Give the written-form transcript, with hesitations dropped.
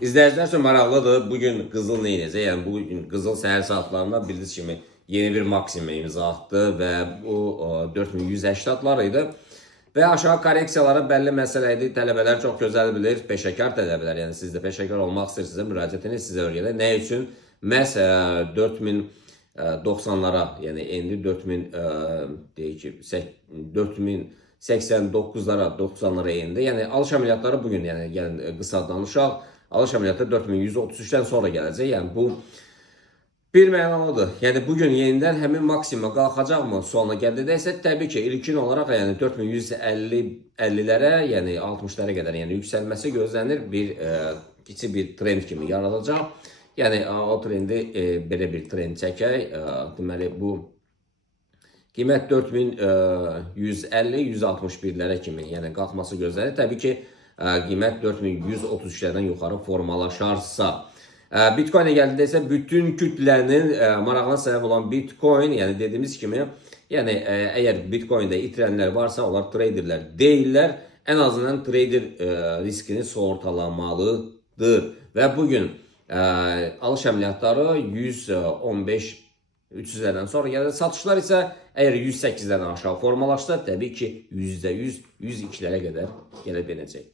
İzləyicilər üçün maraqlıdır. Bugün qızıl neynəcək? Yəni bugün qızıl səhər saatlarında bildiyiniz kimi yeni bir maksimum imza atdı və bu 4180'lar idi. Və aşağı korreksiyaları bəlli məsələ idi. Tələbələr çox gözəl bilir. Peşəkar tələbələr, yəni siz də peşəkar olmaq istəyirsinizsə müraciətiniz sizə öyrədir. Nə üçün? Məhz 4090'lara, yəni indi 4000 deyək ki 4089'lara, 90'lara indi. Yəni alış əməliyyatları bugün, yəni qısa danışaq. Alış əməliyyatı 4133'dən sonra gələcək. Yəni bu bir mənalıdır. Yəni bugün yenidən həmin maksimuma qalxacaqmı sualına gəldidə isə təbii ki ilkin olaraq yəni 4150'lərə, yəni 60'lara qədər yəni yüksəlməsi gözlənir. Kiçik bir trend kimi yaradacaq. Yəni o trendi belə bir trend çəkək. Deməli bu qiymət 4150-161'lərə kimi yəni qalxması gözlənir. Təbii ki qiymət 4133'lərdən yuxarı formalaşarsa. Bitcoin'e geldiğinde ise bütün kütlənin marağına səbəb olan Bitcoin, yəni dediyimiz kimi, yəni əgər Bitcoin'de itirenler varsa onlar traderlər deyirlər. Ən azından trader riskini sığortalamalıdır. Və bugün alış əməliyyatları 115-300'lərdən sonra gəlir. Satışlar isə əgər 108'lərdən aşağı formalaşsa, təbii ki %100, 102'lərə qədər gələ biləcək.